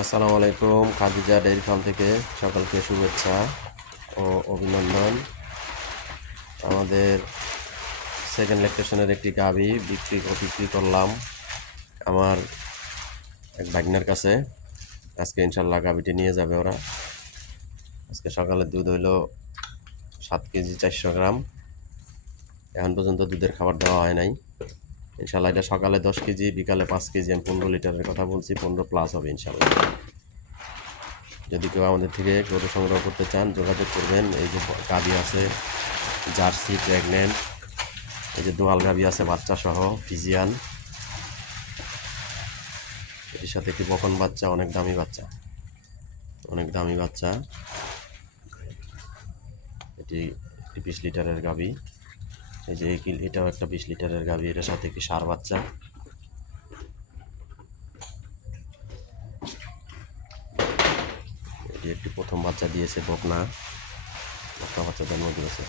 আসসালামু আলাইকুম। Khadija dairy farm থেকে সকলকে শুভেচ্ছা ও অভিনন্দন। আমাদের সেকেন্ড ল্যাকটেশনের একটি গাভী বিক্রি করলাম আমার এক ভাগ্নের কাছে। আজকে ইনশাল্লাহ গাভীটি নিয়ে যাবে ওরা। আজকে সকালে দুধ হইল 7 কেজি 400 গ্রাম। এখন পর্যন্ত দুধের খাবার দেওয়া হয় নাই। ইনশাল্লাহ এটা সকালে 10 কেজি, বিকালে 5 কেজি। আমি 15 লিটারের কথা বলছি, 15 প্লাস হবে ইনশাল্লাহ। যদি কেউ আমাদের থেকে গরু সংগ্রহ করতে চান যোগাযোগ করবেন। এই যে গাভী আছে জার্সি প্রেগনেন্ট, এই যে দোয়াল গাভী আছে বাচ্চা সহ ফিজিয়ান, এটির সাথে একটি বকন বাচ্চা, অনেক দামি বাচ্চা, অনেক দামি বাচ্চা। এটি একটি 20 লিটারের গাভী। এই যে এটাও একটা 20 লিটারের গাভী, এটার সাথে একটি ষাঁড় বাচ্চা। এটি একটি প্রথম বাচ্চা দিয়েছে, বকনা বাচ্চা জন্ম দিয়েছে।